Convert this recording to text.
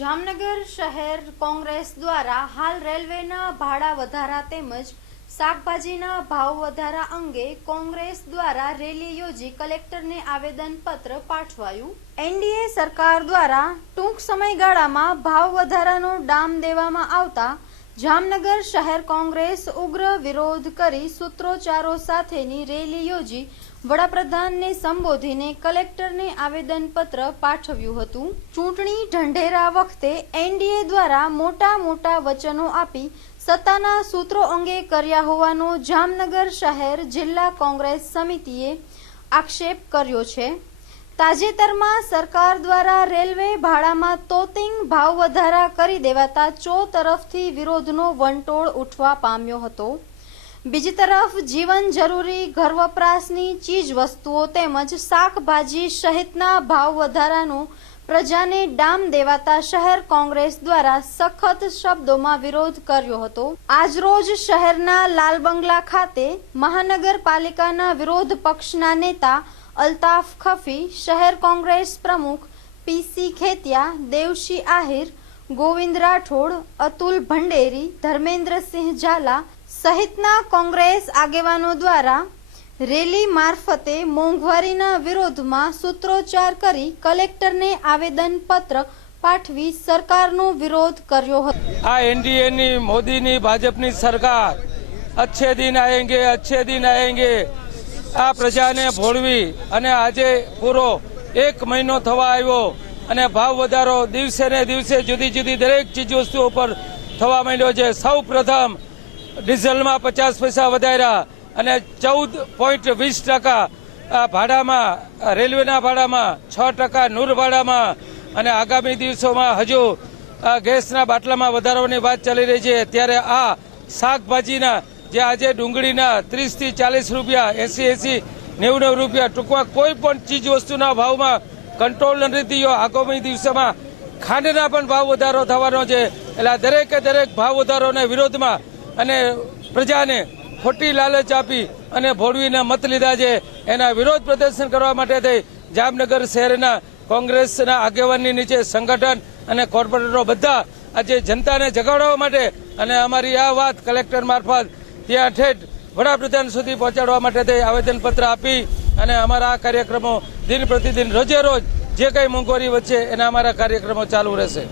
જામનગર શહેર કોંગ્રેસ દ્વારા હાલ રેલવેના ભાડા વધારા તેમજ શાકભાજીના ભાવ વધારા અંગે કોંગ્રેસ દ્વારા રેલી યોજી કલેક્ટરને આવેદનપત્ર પાઠવાયું। એનડીએ સરકાર દ્વારા ટૂંક સમયગાળામાં ભાવ વધારાનો ડામ દેવામાં આવતા જામનગર શહેર કોંગ્રેસ ઉગ્ર વિરોધ કરી સૂત્રોચ્ચારો સાથેની રેલી યોજી વડાપ્રધાનને સંબોધીને કલેક્ટરને આવેદનપત્ર પાઠવ્યું હતું। ચૂંટણી ઢંઢેરા વખતે એનડીએ દ્વારા મોટા વચનો આપી સત્તાના સૂત્રો અંગે કર્યા હોવાનો જામનગર શહેર જિલ્લા કોંગ્રેસ સમિતિએ આક્ષેપ કર્યો છે। તાજેતરમાં સરકાર દ્વારા રેલવે ભાડામાં તોતિંગ ભાવ વધારા કરી દેવાતા ચોતરફથી વિરોધનો વંટોળ ઉઠવા પામ્યો હતો। બીજી તરફ જીવન જરૂરી ઘર વપરાશની ચીજ વસ્તુઓ તેમજ શાકભાજી સહિતના ભાવ વધારાનો પ્રજાને ડામ દેવાતા શહેર કોંગ્રેસ દ્વારા સખત શબ્દોમાં વિરોધ કર્યો હતો। આજરોજ શહેરના લાલ બંગલા ખાતે મહાનગરપાલિકાના વિરોધ પક્ષના નેતા અલ્તાફ ખફી, શહેર કોંગ્રેસ પ્રમુખ પીસી ખેતિયા, દેવશી આહિર, ગોવિંદ રાઠોડ, અતુલ ભંડેરી, ધર્મેન્દ્રસિંહ ઝાલા સહિતના કોંગ્રેસ આગેવાનો દ્વારા રેલી મારફતે મોંઘવારીના વિરોધમાં સૂત્રોચ્ચાર કરી કલેક્ટરને આવેદનપત્ર પાઠવી સરકારનો વિરોધ કર્યો હતો। આ એનડીએની મોદીની ભાજપની સરકાર અચ્છે દિન આયેંગે આ પ્રજાને ભોળવી અને આજે પૂરો 1 મહિનો થવા આવ્યો અને ભાવ વધારો દિવસે ને દિવસે જુદી દરેક ચીજ વસ્તુઓ પર થવા માંડ્યો છે। સૌ પ્રથમ ડીઝલમાં 50 પૈસા વધાર્યા અને 14.20% ભાડામાં, રેલવેના ભાડામાં 6% નૂર ભાડામાં અને આગામી દિવસોમાં હજુ ગેસના બાટલામાં વધારવાની વાત ચાલી રહી છે। ત્યારે આ શાકભાજીના જે આજે ડુંગળીના 30 થી 40 રૂપિયા, 80, 90 રૂપિયા, ટૂંકમાં કોઈ પણ ચીજ વસ્તુના ભાવમાં કંટ્રોલ નથી થયો। આગામી દિવસોમાં ખાંડના પણ ભાવ વધારો થવાનો છે। એટલે દરેક ભાવ વધારોના વિરોધમાં અને પ્રજાને ખોટી લાલચ આપી અને ભોળવીને મત લીધા છે, એના વિરોધ પ્રદર્શન કરવા માટે થઈ જામનગર શહેરના કોંગ્રેસના આગેવાનની નીચે સંગઠન અને કોર્પોરેટરો બધા આજે જનતાને જગાડવા માટે અને અમારી આ વાત કલેક્ટર મારફત ત્યાં ઠેઠ વડાપ્રધાન સુધી પહોંચાડવા માટે આવેદનપત્ર આપી અને અમારા આ કાર્યક્રમો દિન પ્રતિદિન રોજે રોજ જે કંઈ મોંઘવારી વચ્ચે એના અમારા કાર્યક્રમો ચાલુ રહેશે।